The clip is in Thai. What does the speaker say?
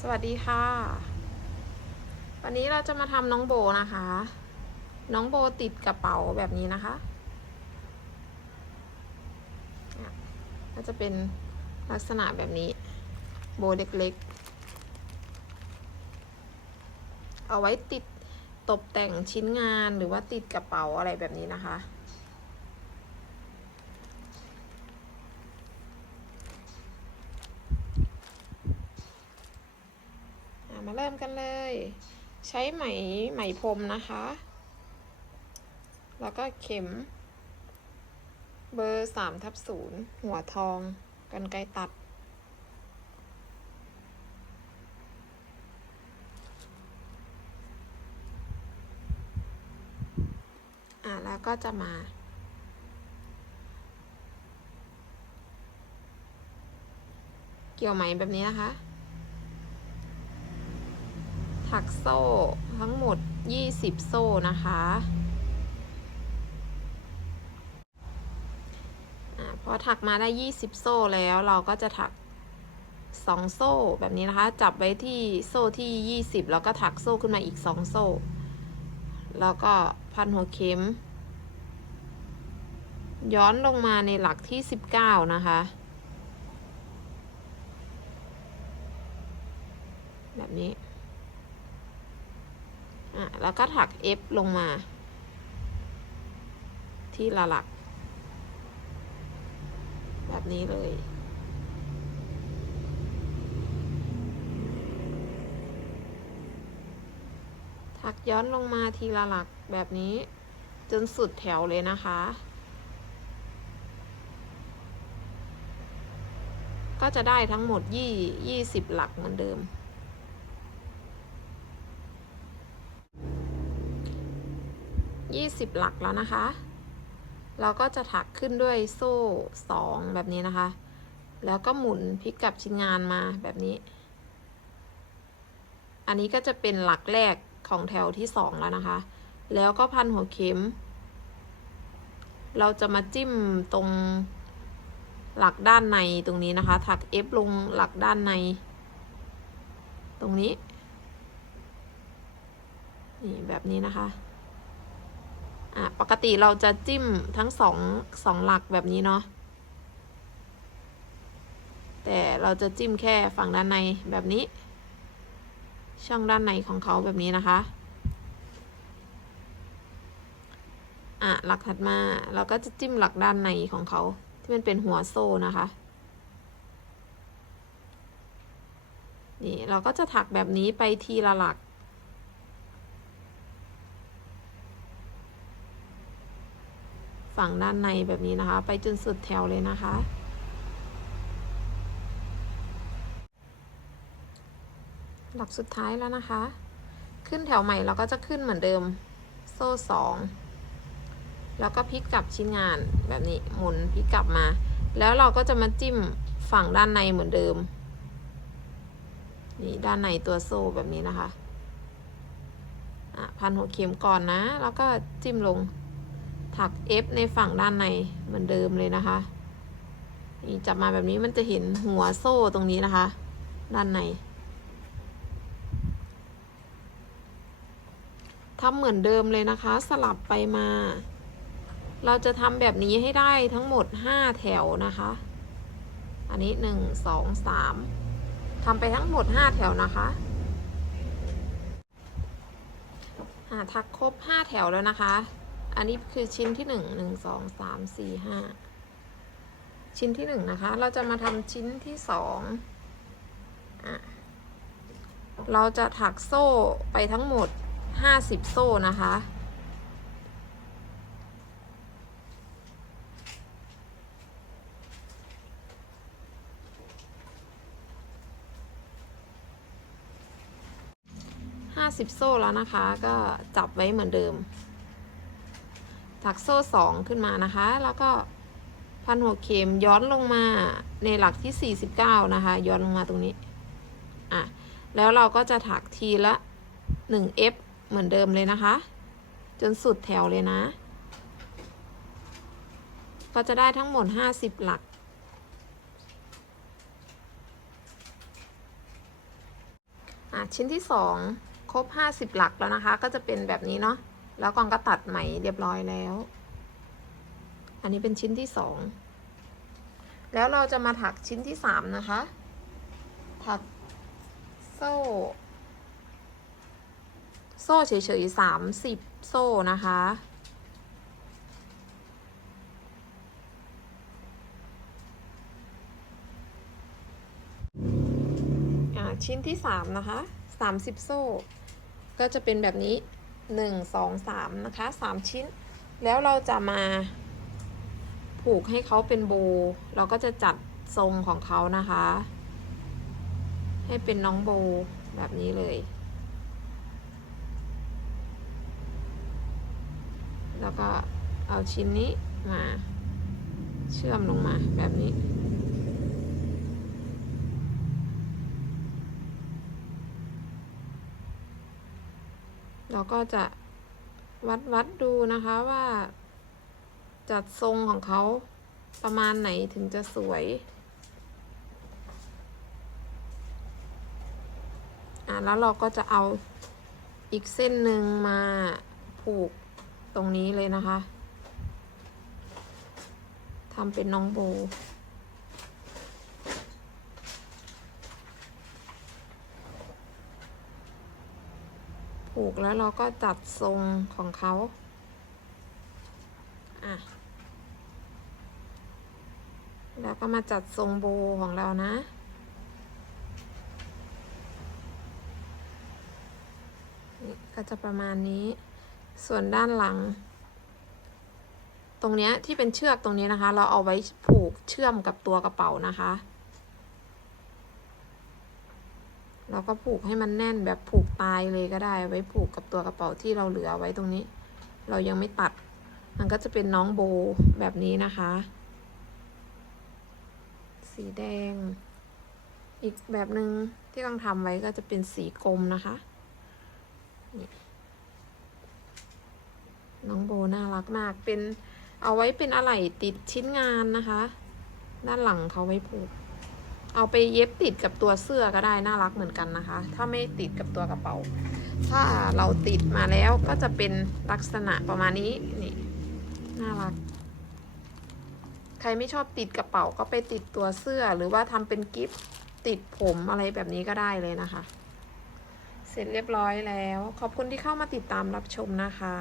สวัสดีค่ะ วันนี้เราจะมาทำน้องโบนะคะ น้องโบติดกระเป๋าแบบนี้นะคะก็จะเป็นลักษณะแบบนี้ โบเล็กๆ เอาไว้ติดตกแต่งชิ้นงานหรือว่าติดกระเป๋าอะไรแบบนี้นะคะ มาเริ่มกันเลย ใช้ไหมไหมพรมนะคะ แล้วก็เข็ม เบอร์สามทับศูนย์หัวทองกันไกรตัด อะแล้วก็จะมาเกี่ยวไหมแบบนี้นะคะ ถักโซ่ทั้งหมด 20 โซ่นะคะอาพอถักมาได้ 20 โซ่แล้วเราก็จะถัก 2 โซ่แบบนี้นะคะ จับไว้ที่โซ่ที่ 20 แล้วก็ถักโซ่ขึ้นมาอีก 2 โซ่ แล้วก็พันหัวเข็ม ย้อนลงมาในหลักที่ 19 นะคะแบบนี้ อะแล้วก็ถัก F ลงมา ที่ละหลัก แบบนี้เลย ถักย้อนลงมาทีละหลักแบบนี้ จนสุดแถวเลยนะคะ ก็จะได้ทั้งหมดยี่ยี่สิบหลักเหมือนเดิม ยี่สิบหลักแล้วนะคะ เราก็จะถักขึ้นด้วยโซ่สองแบบนี้นะคะ แล้วก็หมุนพลิกกลับชิ้นงานมาแบบนี้ อันนี้ก็จะเป็นหลักแรกของแถวที่สองแล้วนะคะ แล้วก็พันหัวเข็ม เราจะมาจิ้มตรงหลักด้านในตรงนี้นะคะ ถัก F ลงหลักด้านใน ตรงนี้ นี่แบบนี้นะคะ อะปกติเราจะจิ้มทั้งสองสองหลักแบบนี้เนาะแต่เราจะจิ้มแค่ฝั่งด้านในแบบนี้ ช่องด้านในของเขาแบบนี้นะคะ อะหลักถัดมาเราก็จะจิ้มหลักด้านในของเขาที่มันเป็นหัวโซ่นะคะนี่เราก็จะถักแบบนี้ไปทีละหลัก ฝั่งด้านในแบบนี้นะคะ ไปจนสุดแถวเลยนะคะ หลักสุดท้ายแล้วนะคะ ขึ้นแถวใหม่เราก็จะขึ้นเหมือนเดิมโซ่สองแล้วก็พลิกกลับชิ้นงานแบบนี้หมุนพลิกกลับมา แล้วเราก็จะมาจิ้มฝั่งด้านในเหมือนเดิม นี่ด้านในตัวโซ่แบบนี้นะคะ อะ พันหัวเข็มก่อนนะ แล้วก็จิ้มลง ถัก F ในฝั่งด้านในเหมือนเดิมเลยนะคะ นี่จับมาแบบนี้มันจะเห็นหัวโซ่ตรงนี้นะคะ ด้านในทำเหมือนเดิมเลยนะคะ สลับไปมา เราจะทำแบบนี้ให้ได้ทั้งหมด 5 แถวนะคะ อันนี้ 1 2 3ทำไปทั้งหมด 5 แถวนะคะหาทักครบ 5 แถวแล้วนะคะ อันนี้คือชิ้นที่1 1 2 3 4 5ชิ้นที่1นะคะ เราจะมาทำชิ้นที่2อะเราจะถักโซ่ไปทั้งหมด50โซ่นะคะห้าสิบโซ่แล้วนะคะ ก็จับไว้เหมือนเดิม ถักโซ่สองขึ้นมานะคะ แล้วก็พันหัวเข็มย้อนลงมาในหลักที่ 49 นะคะ ย้อนลงมาตรงนี้ อะ แล้วเราก็จะถักทีละ 1f เหมือนเดิมเลยนะคะ จนสุดแถวเลยนะ ก็จะได้ทั้งหมด 50 หลัก อะ ชิ้นที่สองครบห้าสิบหลักแล้วนะคะ ก็จะเป็นแบบนี้เนาะ แล้วกองก็ตัดไหมเรียบร้อยแล้ว อันนี้เป็นชิ้นที่สองแล้วเราจะมาถักชิ้นที่สามนะคะ ถักโซ่ โซ่เฉยๆสามสิบโซ่นะคะอ่าชิ้นที่สามนะคะสามสิบโซ่ ก็จะเป็นแบบนี้ หนึ่งสองสามนะคะสามชิ้น แล้วเราจะมา ผูกให้เขาเป็นโบ เราก็จะจัดทรงของเขานะคะ ให้เป็นน้องโบแบบนี้เลย แล้วก็เอาชิ้นนี้มาเชื่อมลงมาแบบนี้ เราก็จะวัดวัดดูนะคะว่า จัดทรงของเขาประมาณไหนถึงจะสวย อะแล้วเราก็จะเอาอีกเส้นหนึ่งมาผูกตรงนี้เลยนะคะทำเป็นน้องโบ ผูกแล้วเราก็จัดทรงของเขาอะแล้วก็มาจัดทรงโบของเรานะ ก็จะประมาณนี้ ส่วนด้านหลัง ตรงเนี้ยที่เป็นเชือกตรงนี้นะคะ เราเอาไว้ผูกเชื่อมกับตัวกระเป๋านะคะ เราก็ผูกให้มันแน่นแบบผูกตายเลยก็ได้ ไว้ผูกกับตัวกระเป๋าที่เราเหลือไว้ตรงนี้ เรายังไม่ตัด มันก็จะเป็นน้องโบแบบนี้นะคะ สีแดง อีกแบบหนึ่งที่กำลังทำไว้ก็จะเป็นสีกรมนะคะน้องโบน่ารักมาก เป็นเอาไว้เป็นอะไหล่ติดชิ้นงานนะคะ ด้านหลังเขาไว้ผูก เอาไปเย็บติดกับตัวเสื้อก็ได้น่ารักเหมือนกันนะคะ ถ้าไม่ติดกับตัวกระเป๋า ถ้าเราติดมาแล้วก็จะเป็นลักษณะประมาณนี้นี่น่ารัก ใครไม่ชอบติดกระเป๋าก็ไปติดตัวเสื้อหรือว่าทำเป็นกิฟต์ติดผมอะไรแบบนี้ก็ได้เลยนะคะ เสร็จเรียบร้อยแล้ว ขอบคุณที่เข้ามาติดตามรับชมนะคะ